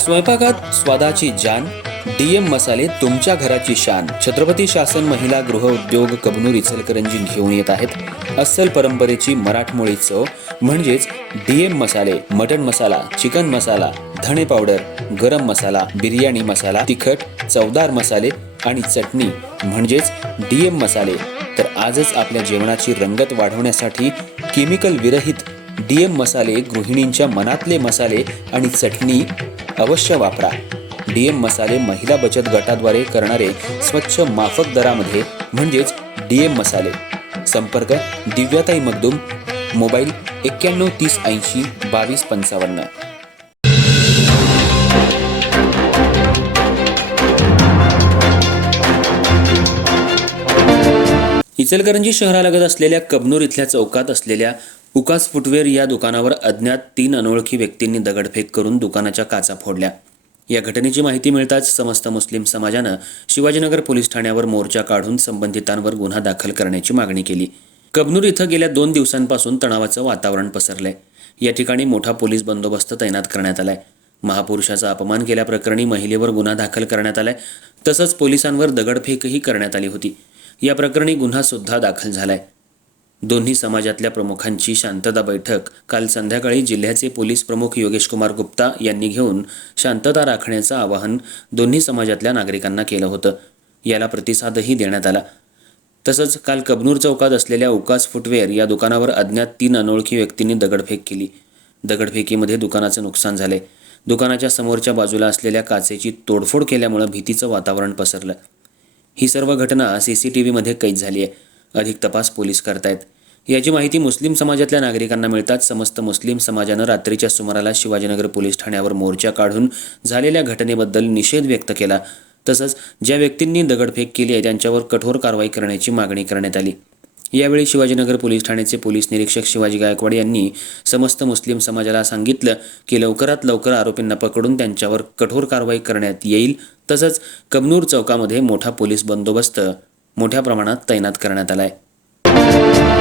स्वयंपाकात स्वादाची जान, डीएम मसाले तुमच्या घराची शान. छत्रपती शासन महिला गृह उद्योग कबनूर इचलकरंजी घेऊन येत आहेत अस्सल परंपरेची मराठमोळी चव म्हणजेच डीएम मसाले. मटन मसाला, चिकन मसाला, धणे पावडर, गरम मसाला, बिर्याणी मसाला, तिखट चवदार मसाले आणि चटणी म्हणजेच डीएम मसाले. तर आजच आपल्या जेवणाची रंगत वाढवण्यासाठी केमिकल विरहित डीएम मसाले, गृहिणींच्या मनातले मसाले आणि चटणी अवश्य वापरा. डीएम मसाले महिला बचत गटाद्वारे करणारे स्वच्छ माफक दरामध्ये म्हणजेच डीएम मसाले. संपर्क दिव्याताई मगदूम, मोबाईल 91 30 80 22 55. इचलकरंजी शहरालगत असलेल्या कबनूर इथल्या चौकात असलेल्या उकास फुटवेअर या दुकानावर अज्ञात 3 अनोळखी व्यक्तींनी दगडफेक करून दुकानाच्या काचा फोडल्या. या घटनेची माहिती मिळताच समस्त मुस्लिम समाजानं शिवाजीनगर पोलीस ठाण्यावर मोर्चा काढून संबंधितांवर गुन्हा दाखल करण्याची मागणी केली. कबनूर इथं गेल्या 2 दिवसांपासून तणावाचं वातावरण पसरलंय. या ठिकाणी मोठा पोलीस बंदोबस्त तैनात करण्यात आलाय. महापुरुषाचा अपमान केल्याप्रकरणी महिलेवर गुन्हा दाखल करण्यात आलाय. तसंच पोलिसांवर दगडफेकही करण्यात आली होती. या प्रकरणी गुन्हा सुद्धा दाखल झालाय. दोन्ही समाजातल्या प्रमुखांची शांतता बैठक काल संध्याकाळी जिल्ह्याचे पोलीस प्रमुख योगेश कुमार गुप्ता यांनी घेऊन शांतता राखण्याचं आवाहन दोन्ही समाजातल्या नागरिकांना केलं होतं. याला प्रतिसादही देण्यात आला. तसंच काल कबनूर चौकात असलेल्या उकास फुटवेअर या दुकानावर अज्ञात 3 अनोळखी व्यक्तींनी दगडफेक केली. दगडफेकीमध्ये दुकानाचं नुकसान झालंय. दुकानाच्या समोरच्या बाजूला असलेल्या काचेची तोडफोड केल्यामुळे भीतीचं वातावरण पसरलं. ही सर्व घटना CCTVमध्ये कैद झाली आहे. अधिक तपास पोलीस करतायत. याची माहिती मुस्लिम समाजातल्या नागरिकांना मिळताच समस्त मुस्लिम समाजानं रात्रीच्या सुमाराला शिवाजीनगर पोलीस ठाण्यावर मोर्चा काढून झालेल्या घटनेबद्दल निषेध व्यक्त केला. तसंच ज्या व्यक्तींनी दगडफेक केली आहे त्यांच्यावर कठोर कारवाई करण्याची मागणी करण्यात आली. यावेळी शिवाजीनगर पोलीस ठाण्याचे पोलीस निरीक्षक शिवाजी गायकवाड यांनी समस्त मुस्लिम समाजाला सांगितलं की लवकरात लवकर आरोपींना पकडून त्यांच्यावर कठोर कारवाई करण्यात येईल. तसंच कबनूर चौकामध्ये मोठा पोलीस बंदोबस्त मोठ्या प्रमाणात तैनात करण्यात आलाय.